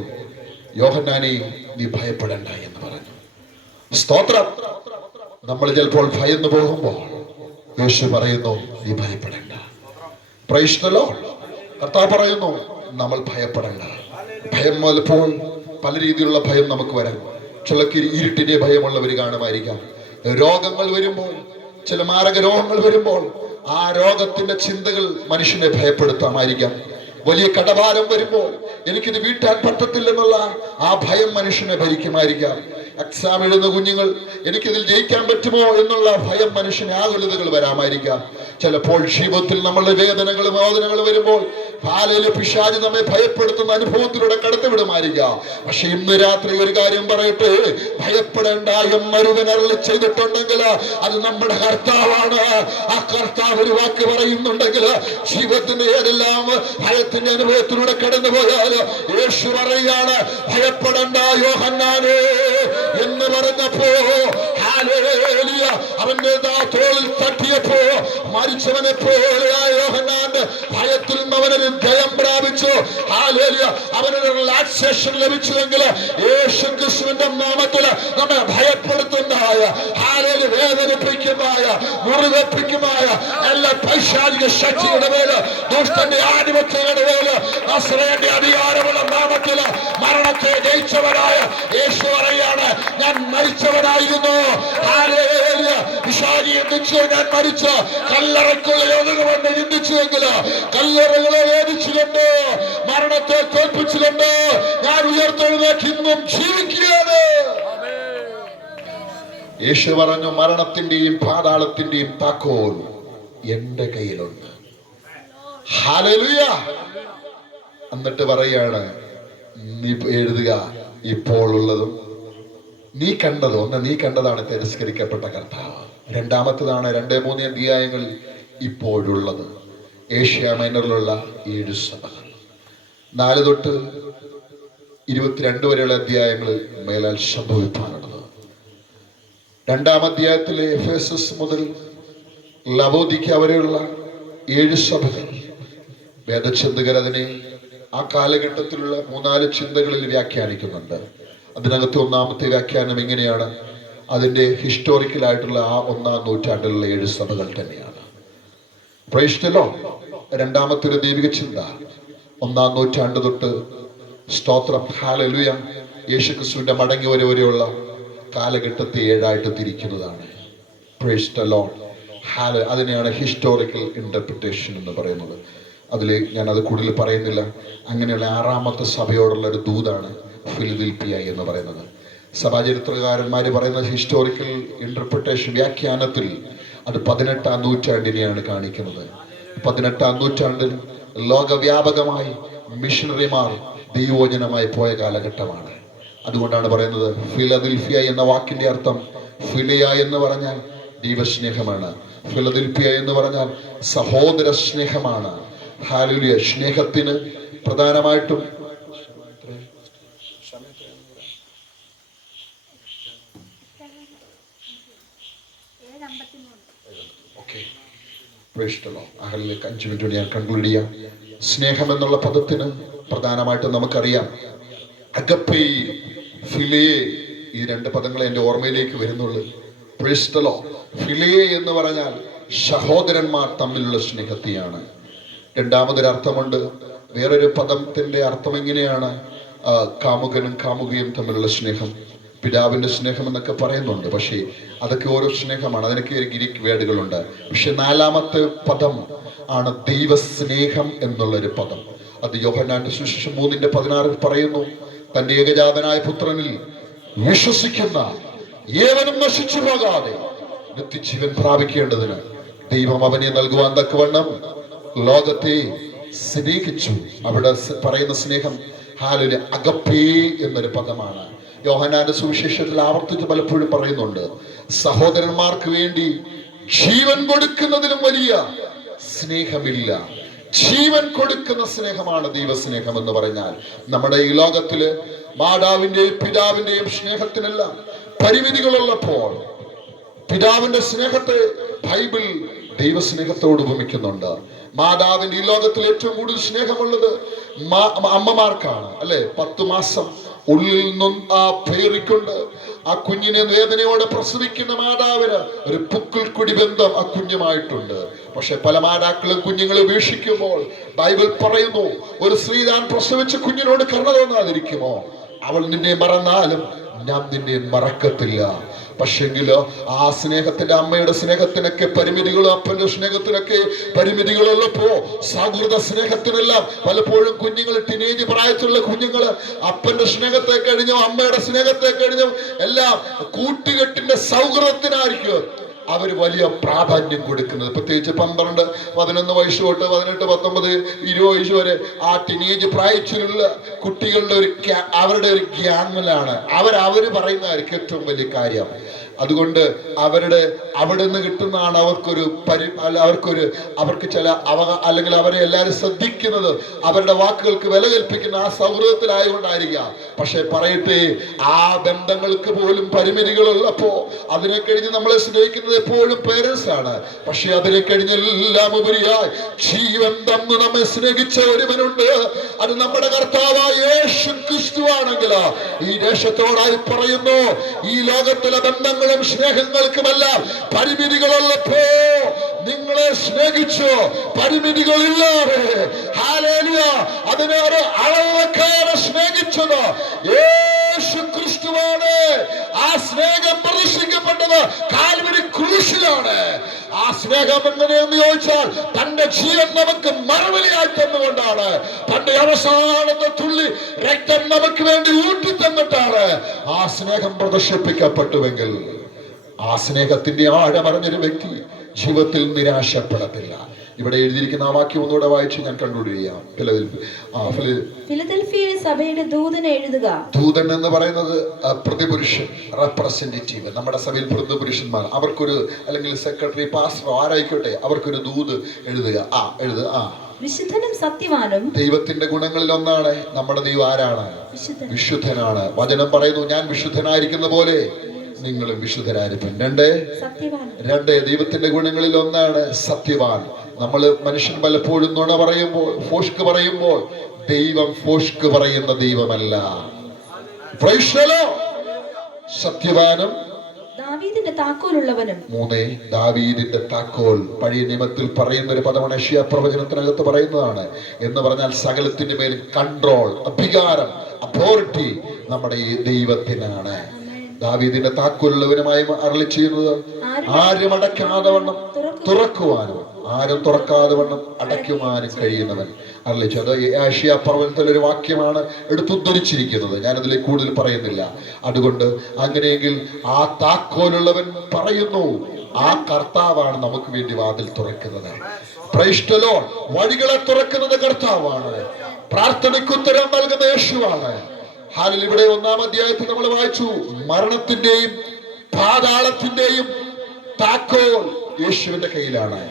യോഹന്നാനെ നീ ഭയപ്പെടണ്ട എന്ന് പറഞ്ഞു. സ്തോത്രം. നമ്മൾ ചിലപ്പോൾ ഭയന്നു പോകുമ്പോൾ യേശു പറയുന്നു നീ ഭയപ്പെടണ്ട. Praise the Lord. കർത്താവ് പറയുന്നു നമ്മൾ ഭയപ്പെടണ്ട. ഭയം പലപ്പോൾ പല രീതിയിലുള്ള ഭയം നമുക്ക് വരാം. ചിലക്ക് ഇരുട്ടിന്റെ ഭയമുള്ളവർ കാണുമായിരിക്കാം. രോഗങ്ങൾ വരുമ്പോൾ, ചില മാരക രോഗങ്ങൾ വരുമ്പോൾ ആ രോഗത്തിന്റെ ചിന്തകൾ മനുഷ്യനെ ഭയപ്പെടുത്താമായിരിക്കാം. വലിയ കടഭാരം വരുമ്പോൾ എനിക്കിത് വീട്ടാൻ പറ്റത്തില്ലെന്നുള്ള ആ ഭയം മനുഷ്യനെ ഭരിക്കുമായിരിക്കാം. എക്സാം എഴുതുന്ന കുഞ്ഞുങ്ങൾ എനിക്കിതിൽ ജയിക്കാൻ പറ്റുമോ എന്നുള്ള ഭയം മനുഷ്യന് ആകുലതകൾ വരാമായിരിക്കാം. ചിലപ്പോൾ ജീവിതത്തിൽ നമ്മളുടെ വേദനകളും വേദനകൾ വരുമ്പോൾ കാലയിലെ പിശാച് നമ്മെ ഭയപ്പെടുത്തുന്ന അനുഭവത്തിലൂടെ കടത്തിവിടുമായിരിക്കാം. പക്ഷെ ഇന്ന് രാത്രി ഒരു കാര്യം പറയട്ടെ, ഭയപ്പെടേണ്ട എന്നൊരുവൻ അരുളി ചെയ്തിട്ടുണ്ടെങ്കിൽ അത് നമ്മുടെ കർത്താവാണ്. ആ കർത്താവ് ഒരു വാക്ക് പറയുന്നുണ്ടെങ്കിൽ ജീവിതത്തിന്റെ ഏതെല്ലാം ഭയത്തിന്റെ അനുഭവത്തിലൂടെ കടന്നു പോയാൽ യേശു പറയുകയാണ് ഭയപ്പെടേണ്ട യോഹന്നാനേ എന്ന് പറഞ്ഞപ്പോ അവന്റെ തോളിൽ തട്ടിയപ്പോ മരിച്ചവനെ പോലെ ആ യോഹന്നാന്റെ ഭയത്തിൽ നിന്ന് അവനൊരു ജയം പ്രാപിച്ചു. അവനൊരു റിലാക്സേഷൻ ലഭിച്ചുവെങ്കിൽ യേശു ക്രിസ്തുവിന്റെ നാമത്തിൽ നമ്മെ ഭയപ്പെടുത്തുന്നതായ വേദനിപ്പിക്കുന്നതായ മുറിവേൽപ്പിക്കുന്നതായ എല്ലാ പൈശാചിക ശക്തിയുടെ മേല്, ദുഷ്ടന്റെ ആധിപത്യങ്ങളുടെ മേല് നസ്രയന്റെ അധികാരമുള്ള നാമത്തിൽ മരണത്തെ ജയിച്ചവനായ യേശു പറയാണ് ഞാൻ മരിച്ചവനായിരുന്നു. പിശാചി ചിന്തിച്ചു ഞാൻ മരിച്ച കല്ലറയ്ക്കുള്ളിൽ ഒതുങ്ങുമെന്ന് ചിന്തിച്ചുവെങ്കിൽ കല്ലറകളെ വേദിച്ചുകൊണ്ട് മരണത്തെ തോൽപ്പിച്ചുകൊണ്ട് ഞാൻ ഉയർത്തെഴുന്നേറ്റ് ഇന്നും ജീവിക്കുകയാണ്. യേശു പറഞ്ഞു മരണത്തിന്റെയും പാതാളത്തിന്റെയും താക്കോൽ എന്റെ കയ്യിലുണ്ട്. ഹല്ലേലൂയ. എന്നിട്ട് പറയാണ് നീ എഴുതുക ഇപ്പോൾ ഉള്ളതും നീ കണ്ടത്. ഒന്ന് നീ കണ്ടതാണ് തിരസ്കരിക്കപ്പെട്ട കർത്താവ്. രണ്ടാമത്തേതാണ് 2-3 അധ്യായങ്ങളിൽ ഇപ്പോഴുള്ളത് ഏഷ്യ മൈനറിലുള്ള 7 സഭകൾ. 4 തൊട്ട് 22 വരെയുള്ള അധ്യായങ്ങളിൽ മേലാൽ സംഭവിക്കാനുള്ളത്. 2-ാം അധ്യായത്തിലെ എഫേസസ് മുതൽ ലവോദിക്ക വരെയുള്ള 7 സഭകൾ. വേദചിന്തകർ അതിനെ ആ കാലഘട്ടത്തിലുള്ള 3-4 ചിന്തകളിൽ വ്യാഖ്യാനിക്കുന്നുണ്ട്. അതിനകത്ത് 1-ാമത്തെ വ്യാഖ്യാനം ഇങ്ങനെയാണ്, അതിന്റെ ഹിസ്റ്റോറിക്കലായിട്ടുള്ള ആ 1-ാം നൂറ്റാണ്ടിലുള്ള 7 സഭകൾ തന്നെയാണ്. Price the Lord. 2-ാമത്തെ ഒരു ദൈവിക ചിന്ത 1-ാം നൂറ്റാണ്ട് തൊട്ട് സ്തോത്രം ഹല്ലേലൂയ യേശുക്രിസ്തുവിന്റെ മടങ്ങി വരെയുള്ള കാലഘട്ടത്തെ 7ആയിട്ട് തിരിക്കുന്നതാണ്. Praise the Lord. അതിനെയാണ് ഹിസ്റ്റോറിക്കൽ ഇന്റർപ്രിട്ടേഷൻ എന്ന് പറയുന്നത്. അതിൽ ഞാനത് കൂടുതൽ പറയുന്നില്ല. അങ്ങനെയുള്ള 6-ാമത്തെ സഭയോടുള്ള ഒരു ദൂതാണ് ഫിലദൽഫിയ എന്ന് പറയുന്നത്. സഭാചരിത്രകാരന്മാർ പറയുന്നത് ഹിസ്റ്റോറിക്കൽ ഇന്റർപ്രിട്ടേഷൻ വ്യാഖ്യാനത്തിൽ അത് 18-ാം നൂറ്റാണ്ടിനെയാണ് കാണിക്കുന്നത്. 18-ാം നൂറ്റാണ്ടിൽ ലോകവ്യാപകമായി മിഷണറിമാർ ദൈവോചനമായി പോയ കാലഘട്ടമാണ്. അതുകൊണ്ടാണ് പറയുന്നത് ഫിലദൽഫിയ എന്ന വാക്കിന്റെ അർത്ഥം ഫിലിയ എന്ന് പറഞ്ഞാൽ ദൈവസ്നേഹമാണ്. ഫിലദൽഫിയ എന്ന് പറഞ്ഞാൽ സഹോദര സ്നേഹമാണ്. ഹല്ലേലൂയ. സ്നേഹത്തിന് പ്രധാനമായിട്ടും അഹലിലേക്ക് 5 മിനിറ്റ് ഞാൻ കൺക്ലൂഡ് ചെയ്യാം. സ്നേഹം എന്നുള്ള പദത്തിന് പ്രധാനമായിട്ടും നമുക്കറിയാം അഗപ്പേ, ഫിലിയെ, ഈ 2 പദങ്ങളെ എൻ്റെ ഓർമ്മയിലേക്ക് വരുന്നുള്ളൂ. Price the Lord. ഫിലിയെ എന്ന് പറഞ്ഞാൽ സഹോദരന്മാർ തമ്മിലുള്ള സ്നേഹത്തെയാണ്. 2-ാമതൊരു അർത്ഥമുണ്ട്. വേറൊരു പദത്തിന്റെ അർത്ഥം എങ്ങനെയാണ്, കാമുകനും കാമുകയും തമ്മിലുള്ള സ്നേഹം, പിതാവിന്റെ സ്നേഹം എന്നൊക്കെ പറയുന്നുണ്ട്. പക്ഷേ അതൊക്കെ ഓരോ സ്നേഹമാണ്, അതിനൊക്കെ ഒരു ഗ്രീക്ക് വേർഡുകളുണ്ട്. പക്ഷെ 4-ാമത്തെ പദം ആണ് ദൈവസ്നേഹം എന്നുള്ളൊരു പദം. അത് യോഹന്നാന്റെ സുവിശേഷം 3:16 പറയുന്നു, തന്റെ ഏകജാതനായ പുത്രനിൽ വിശ്വസിക്കുന്ന ഏവനും നശിച്ചു പോകാതെ നിത്യജീവൻ പ്രാപിക്കേണ്ടതിന് ദൈവം അവനെ നൽകുവാൻ തക്കവണ്ണം ലോകത്തെ സ്നേഹിച്ചു. അവിടെ പറയുന്ന സ്നേഹം ഹല്ലേലൂയ അഗപ്പേ എന്നൊരു പദമാണ്. യോഹന്നാന്റെ സുവിശേഷത്തിൽ ആവർത്തിച്ച് പലപ്പോഴും പറയുന്നുണ്ട്, സഹോദരന്മാർക്ക് വേണ്ടി ജീവൻ കൊടുക്കുന്നതിലും വലിയ സ്നേഹമില്ല. ജീവൻ കൊടുക്കുന്ന സ്നേഹമാണ് ദൈവസ്നേഹം എന്ന് പറഞ്ഞാൽ. നമ്മുടെ ഈ ലോകത്തില് മാതാവിന്റെയും പിതാവിന്റെയും സ്നേഹത്തിനെല്ലാം പരിമിതികളുള്ളപ്പോൾ പിതാവിന്റെ സ്നേഹത്തെ ബൈബിൾ ദൈവസ്നേഹത്തോട് ഉപമിക്കുന്നുണ്ട്. മാതാവിന്റെ ഈ ലോകത്തിൽ ഏറ്റവും കൂടുതൽ സ്നേഹമുള്ളത് അമ്മമാർക്കാണ്, അല്ലെ? 10 മാസം ഉള്ളിൽ നിന്നും പേറിക്കൊണ്ട് ആ കുഞ്ഞിനെ വേദനയോടെ പ്രസവിക്കുന്ന മാതാവിന് ഒരു പുക്കിൾക്കുടി ബന്ധം ആ കുഞ്ഞുമായിട്ടുണ്ട്. പക്ഷെ പല മാതാക്കളും കുഞ്ഞുങ്ങളെ ഉപേക്ഷിക്കുമ്പോൾ ബൈബിൾ പറയുന്നു, ഒരു സ്ത്രീ താൻ പ്രസവിച്ച കുഞ്ഞിനോട് കരുണ തോന്നാതിരിക്കുമോ? അവൾ നിന്നെ മറന്നാലും ഞാൻ നിന്നെ മറക്കത്തില്ല. പക്ഷെങ്കിലോ ആ സ്നേഹത്തിന്റെ, അമ്മയുടെ സ്നേഹത്തിനൊക്കെ പരിമിതികളും അപ്പന്റെ സ്നേഹത്തിനൊക്കെ പരിമിതികളുള്ളപ്പോ സൗഹൃദ സ്നേഹത്തിനെല്ലാം പലപ്പോഴും കുഞ്ഞുങ്ങൾ, ടീനേജ് പ്രായത്തിലുള്ള കുഞ്ഞുങ്ങള് അപ്പന്റെ സ്നേഹത്തെ കഴിഞ്ഞും അമ്മയുടെ സ്നേഹത്തെ കഴിഞ്ഞും എല്ലാം കൂട്ടുകെട്ടിന്റെ സൗഹൃദത്തിനായിരിക്കും അവർ വലിയ പ്രാധാന്യം കൊടുക്കുന്നത്. പ്രത്യേകിച്ച് 12, 11 വയസ്സ് തൊട്ട് 18, 19, 20 വയസ്സ് വരെ ആ ടീനേജ് പ്രായത്തിലുള്ള കുട്ടികളുടെ അവരുടെ ഒരു ഗ്യാങ്ങിലാണ് അവര് പറയുന്നതായിരിക്കും ഏറ്റവും വലിയ കാര്യം. അതുകൊണ്ട് അവിടെ നിന്ന് കിട്ടുന്നതാണ് അവർക്ക് ചില അല്ലെങ്കിൽ അവരെ എല്ലാവരും ശ്രദ്ധിക്കുന്നത്, അവരുടെ വാക്കുകൾക്ക് വില കൽപ്പിക്കുന്ന ആ സൗഹൃദത്തിലായതുകൊണ്ടായിരിക്കാം. പക്ഷെ പറയട്ടെ, ആ ബന്ധങ്ങൾക്ക് പോലും പരിമിതികളുള്ളപ്പോ അതിനെ കഴിഞ്ഞ് നമ്മളെ സ്നേഹിക്കുന്നത് എപ്പോഴും പേരൻസ് ആണ്. പക്ഷെ അതിനെ കഴിഞ്ഞെല്ലാം ഉപരിയായി ജീവൻ തന്ന് നമ്മെ സ്നേഹിച്ച ഒരുവനുണ്ട്. അത് നമ്മുടെ കർത്താവായ യേശു ക്രിസ്തുവാണെങ്കിൽ ഈ ദേശത്തോടായി പറയുന്നു, ഈ ലോകത്തിലെ ബന്ധങ്ങൾ സ്നേഹങ്ങൾക്കുമെല്ലാം പരിമിതികളുള്ളപ്പോ നിങ്ങളെ സ്നേഹിച്ചു, പരിമിതികളില്ലാതെ അതിനെ ഒരു അളവക്കാരെ സ്നേഹിച്ചത് യേശു ക്രിസ്തുവാണ്. ആ സ്നേഹം പ്രദർശിക്കപ്പെട്ടത് കാൽവരി ക്രൂശിലാണ്. ആ സ്നേഹം എങ്ങനെയെന്ന് ചോദിച്ചാൽ തന്റെ ജീവൻ നമുക്ക് മറുപടിയായി തന്നുകൊണ്ടാണ്. തന്റെ അവസാനത്തെ തുള്ളി രക്തം നമുക്ക് വേണ്ടി ഊട്ടി തന്നിട്ടാണ് ആ സ്നേഹം പ്രദർശിപ്പിക്കപ്പെട്ടുവെങ്കിൽ ആ സ്നേഹത്തിന്റെ ആഴമറിഞ്ഞൊരു വ്യക്തി ജീവിതത്തിൽ നിരാശപ്പെടത്തില്ല. ഇവിടെ എഴുതിയിരിക്കുന്ന ആ വാക്യം ഒന്നുകൂടെ വായിച്ച് ഞാൻ കണ്ടുപിടിക്കാം. ഫിലദൽഫിയയിലെ സഭയുടെ ദൂതനെ എഴുതുക. ദൂതൻ എന്ന് പറയുന്നത് പ്രതിപുരുഷൻ, റെപ്രസെന്റേറ്റീവ്. നമ്മുടെ സഭയിൽ പ്രതിപുരുഷന്മാർ, അവർക്കൊരു, അല്ലെങ്കിൽ സെക്രട്ടറി, പാസ്റ്റർ ആരായിക്കോട്ടെ, അവർക്കൊരു ദൂത് എഴുതുക. വിശുദ്ധനും സത്യവാനും. ദൈവത്തിന്റെ ഗുണങ്ങളിൽ ഒന്നാണ് നമ്മുടെ ദൈവം ആരാണ്? വിശുദ്ധനാണ്. വചനം പറയുന്നു, ഞാൻ വിശുദ്ധനായിരിക്കുന്ന പോലെ നിങ്ങളും വിശുദ്ധരായിരിക്കും. 2 ദൈവത്തിന്റെ ഗുണങ്ങളിൽ ഒന്നാണ് സത്യവാൻ. മനുഷ്യൻ പലപ്പോഴും നുണ പറയുമ്പോൾ, ഫോഷ്ക്ക് പറയുമ്പോൾ, ദൈവം ഫോഷ്ക്ക് പറയുന്ന ദൈവമല്ല. സത്യവാനും ദാവീദിന്റെ താക്കോലുള്ളവനും. 3 ദാവീദിന്റെ താക്കോൽ. പഴയ നിയമത്തിൽ പറയുന്ന ഒരു പദമാണ്, യെശയ്യാ പ്രവചനത്തിനകത്ത് പറയുന്നതാണ്. എന്ന് പറഞ്ഞാൽ സകലത്തിന്റെ മേലും കൺട്രോൾ, അധികാരം, അതോറിറ്റി നമ്മുടെ ഈ ദൈവത്തിനാണ്. ദാവീദിന്റെ താക്കോലുള്ളവനുമായി അരുളി ചെയ്യുന്നത്, ആരും അടയ്ക്കാതെ വണ്ണം തുറക്കുവാനും ആരും തുറക്കാതെ വണ്ണം അടയ്ക്കുവാനും കഴിയുന്നവൻ അരുളി ചെയ്തു. അത് യെശയ്യാ പ്രവചനത്തിലെ ഒരു വാക്യമാണ് എടുത്തുദ്ധരിച്ചിരിക്കുന്നത്. ഞാനതിലേക്ക് കൂടുതൽ പറയുന്നില്ല. അതുകൊണ്ട് അങ്ങനെയെങ്കിൽ ആ താക്കോലുള്ളവൻ പറയുന്നു, ആ കർത്താവാണ് നമുക്ക് വേണ്ടി വാതിൽ തുറക്കുന്നത്. Price the Lord. വഴികളെ തുറക്കുന്നത് കർത്താവാണ്. പ്രാർത്ഥനയ്ക്ക് ഉത്തരം നൽകുന്ന യേശുവാണ്. ഇവിടെ 1-ാം അധ്യായത്തിൽ നമ്മൾ വായിച്ചു, മരണത്തിന്റെയും പാതാളത്തിന്റെയും താക്കോൽ യേശുവിന്റെ കയ്യിലാണ്.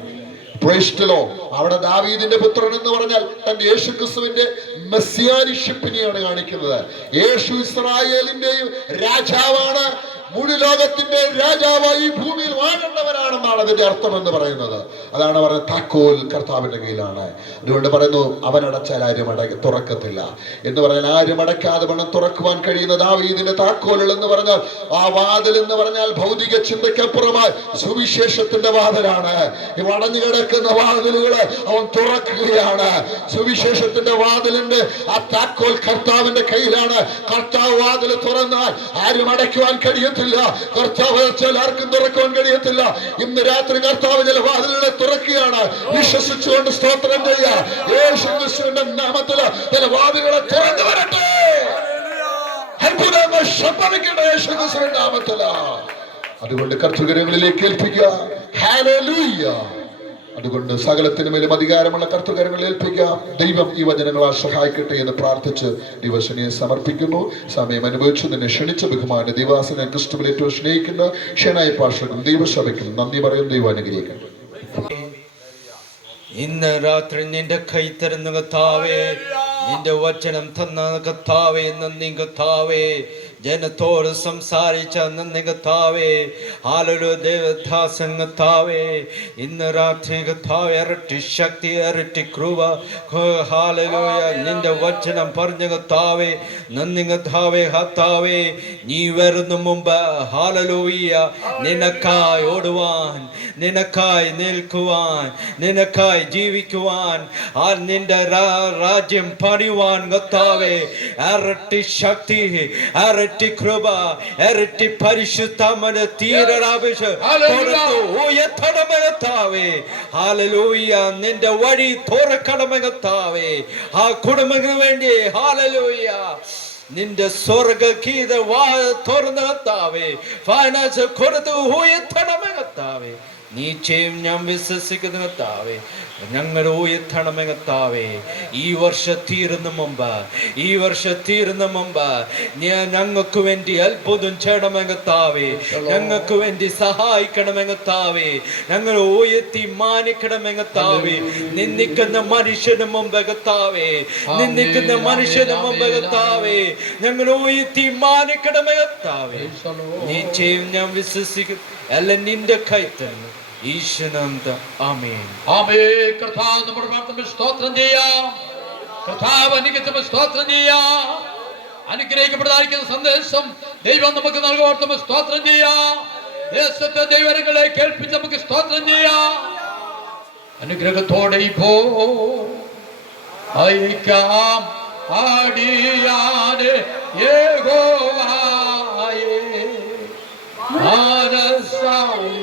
അവിടെ ദാവീദിന്റെ പുത്രൻ എന്ന് പറഞ്ഞാൽ തന്റെ യേശു ക്രിസ്തുവിന്റെ മെസ്സിയാനിഷിപ്പിനെയാണ് കാണിക്കുന്നത്. യേശു ഇസ്രായേലിന്റെയും രാജാവാണ്. മുഴു ലോകത്തിന്റെ രാജാവായി ഭൂമിയിൽ വാഴേണ്ടവനാണെന്നാണ് അതിന്റെ അർത്ഥം എന്ന് പറയുന്നത്. അതാണ് പറയുന്നത്, താക്കോൽ കർത്താവിന്റെ കയ്യിലാണ്. അതുകൊണ്ട് പറയുന്നു, അവനടച്ചാൽ ആരും തുറക്കത്തില്ല എന്ന് പറഞ്ഞാൽ, ആരും അടയ്ക്കാതെ വേണം തുറക്കുവാൻ കഴിയുന്ന ദാവീദിന്റെ താക്കോലുകൾ എന്ന് പറഞ്ഞാൽ, ആ വാതിൽ എന്ന് പറഞ്ഞാൽ ഭൗതിക ചിന്തയ്ക്കപ്പുറമായി സുവിശേഷത്തിന്റെ വാതിലാണ്. ഈ അടഞ്ഞു കിടക്കുന്ന വാതിലുകള് അവൻ തുറക്കുകയാണ്. സുവിശേഷത്തിന്റെ വാതിലിന്റെ ആ താക്കോൽ കർത്താവിന്റെ കയ്യിലാണ്. കർത്താവ് വാതിൽ തുറന്നാൽ ആരും അടയ്ക്കുവാൻ കഴിയത്തില്ല. കർത്താവ് ആർക്കും തുറക്കാൻ കഴിയത്തില്ല. ഇന്ന് രാത്രി കർത്താവ് ചില വാതിലുകളെ തുറക്കുകയാണ്. വിശ്വസിച്ചുകൊണ്ട് സ്തോത്രം ചെയ്യുക. യേശു ക്രിസ്തുവിന്റെ നാമത്തിൽ ചില വാതിലുകളെ തുറന്നു വരട്ടെ. അത്ഭുതങ്ങൾ സംഭവിക്കട്ടെ യേശു ക്രിസ്തുവിന്റെ നാമത്തിൽ. അതുകൊണ്ട് കർത്തൃകരങ്ങളിലേക്ക് ഏൽപ്പിക്കുക. ഹല്ലേലൂയ. അതുകൊണ്ട് സകലത്തിനു മേലും അധികാരമുള്ള കർത്തൃകരങ്ങളിൽ ഏൽപ്പിക്കാം. ദൈവം ഈ വചനങ്ങളാൽ സഹായിക്കട്ടെ എന്ന് പ്രാർത്ഥിച്ച് ദിവസനെ സമർപ്പിക്കുന്നു. സമയം അനുഭവിച്ചു നിന്നെ ക്ഷണിച്ച ബഹുമാന ദിവാസനെ ക്രിസ്തുവിൽ ഏറ്റവും സ്നേഹിക്കുന്ന ക്ഷണായ പാർശ്വക്കും ദൈവസഭയ്ക്കും നന്ദി പറയും. ദൈവം അനുഗ്രഹിക്കട്ടെ. ഇന്ന് രാത്രി നിന്റെ കൈ തരുന്ന കർത്താവേ, നിന്റെ വചനം തന്ന കർത്താവേ, നന്ദി കർത്താവേ. ജനത്തോട് സംസാരിച്ച നന്ദി കർത്താവേ. ഹല്ലേലൂയ ദേവദാസൻ കർത്താവേ, ഇന്ന് രാത്രി കർത്താവേ ഇരട്ടി ശക്തി ഇരട്ടി കൃപ ഹല്ലേലൂയ നിന്റെ വചനം പറഞ്ഞ കർത്താവേ നന്ദി കർത്താവേ. കർത്താവേ നീ വരുന്ന മുമ്പ് ഹല്ലേലൂയ നിനക്കായി ഓടുവാൻ, നിനക്കായി നിൽക്കുവാൻ, നിനക്കായി ജീവിക്കുവാൻ, നിന്റെ രാജ്യം പണിയുവാൻ കർത്താവേ ഇരട്ടി ശക്തി ഇരട്ടി കൃപ ഇരട്ടി പരിശുദ്ധമന ഉയർത്തണമേ കർത്താവേ. ഹല്ലേലൂയ നിന്റെ വഴി തുറക്കണമേ കർത്താവേ. ആ കുടുംബത്തിന് വേണ്ടി ഹല്ലേലൂയ നിന്റെ സ്വർഗ ഗീത തുറന്ന കർത്താവേ. ഫൈനാൻസ് കൊടുത്ത് ഉയർത്തണമേ കർത്താവേ. നീ ചെയ്യും ഞാൻ വിശ്വസിക്കുന്ന കർത്താവേ. ഞങ്ങൾ ഉയർത്തണമേ കർത്താവേ. ഈ വർഷം തീരുന്ന മുമ്പ് ഞങ്ങൾക്ക് വേണ്ടി അത്ഭുതം ചെയ്യണമേ കർത്താവേ. ഞങ്ങൾക്ക് വേണ്ടി സഹായിക്കണമേ കർത്താവേ. ഞങ്ങൾ ഉയർത്തി മാനിക്കണമേ കർത്താവേ. നിന്ദിക്കുന്ന മനുഷ്യന് മുമ്പ് കർത്താവേ, നിന്ദിക്കുന്ന മനുഷ്യന് മുമ്പ് കർത്താവേ ഞങ്ങൾ ഉയർത്തി മാനിക്കണമേ കർത്താവേ. നീ ചെയ്യും ഞാൻ വിശ്വസിക്കും എല്ലാം നിന്റെ കൈത്തന്നെ ഈശ്വരന്ത. ആമേൻ. ആമേൻ. കർത്താവ് നമ്മുടെ പ്രാർത്ഥന സ്തോത്രം ചെയ്യാം. കർത്താവ് അനുഗ്രഹിച്ച സ്തോത്രം ചെയ്യാം. അനുഗ്രഹിക്കപ്പെടാതിരിക്കുന്ന സന്ദേശം ദൈവം നമുക്ക് നൽകുവാൻ സ്തോത്രം ചെയ്യാം. ദേശത്തെ ദൈവങ്ങളെ കേൾപ്പിച്ച് നമുക്ക് സ്തോത്രം ചെയ്യാം. അനുഗ്രഹത്തോടെ ഇപ്പോ അയക്കാം ആടിയാനെ യഹോവയെ മനസ്സായി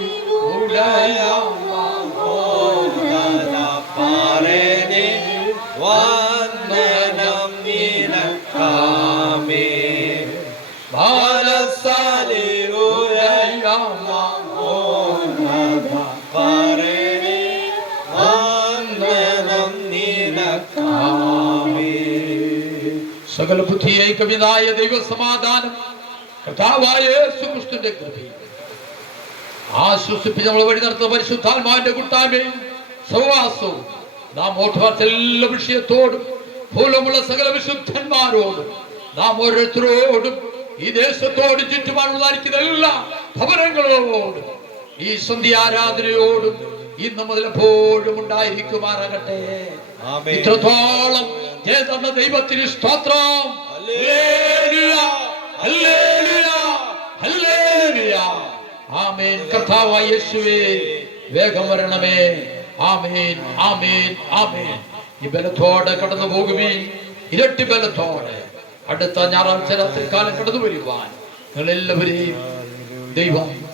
വന്ദനം നിനക്കാമേ. മനസ്സാലെ വന്ദനം നിനക്കാമേ. സകല ബുദ്ധിയെ കവിതായ ദൈവ സമാധാനം കർത്താവായ യേശു ക്രിസ്തുവിന്റെ കൃപയും ആശ്വസിപ്പിച്ച് നമ്മൾ വഴി നടത്തുന്ന പരിശുദ്ധാത്മാവിന്റെ കൂട്ടായ്മയും സഹവാസവും നാം എല്ലാ വിഷയത്തോടും മൂലമുള്ള സകല വിശുദ്ധന്മാരോടും നാം ഓരോരുത്തരോടും ഈ ദേശത്തോടും ചുറ്റുപാടുള്ളതായിരിക്കുന്ന എല്ലാ ഭവനങ്ങളോടും ഈ സന്ധ്യാരാധനയോടും ഇന്ന് മുതൽ എപ്പോഴും ഉണ്ടായിരിക്കുമാറാകട്ടെ. ഇത്രത്തോളം തന്ന ദൈവത്തിന് സ്തോത്രം. Hallelujah, hallelujah, hallelujah. ആമേൻ. കർത്താവായ യേശുവേ വേഗം വരണമേ. ആമേൻ, ആമേൻ, ആമേൻ. ഈ ബലത്തോടെ കടന്നു പോകുമേ, ഇരട്ടി ബലത്തോടെ അടുത്ത ഞായറാഴ്ച രാത്രി കാലം കടന്നു വരുവാൻ നിങ്ങളെല്ലാവരെയും ദൈവം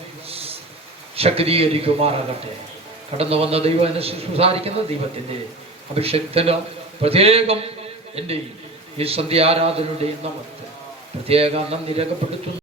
ശക്തീകരിക്കുമാറാകട്ടെ. കടന്നു വന്ന ദൈവം എന്നെ സംസാരിക്കുന്ന ദൈവത്തിന്റെ അഭിഷേകത്തിന് പ്രത്യേകം എന്റെയും ഈ സന്ധ്യാരാധനയുടെയും നമുക്ക് പ്രത്യേക നന്ദി രേഖപ്പെടുത്തുന്നു.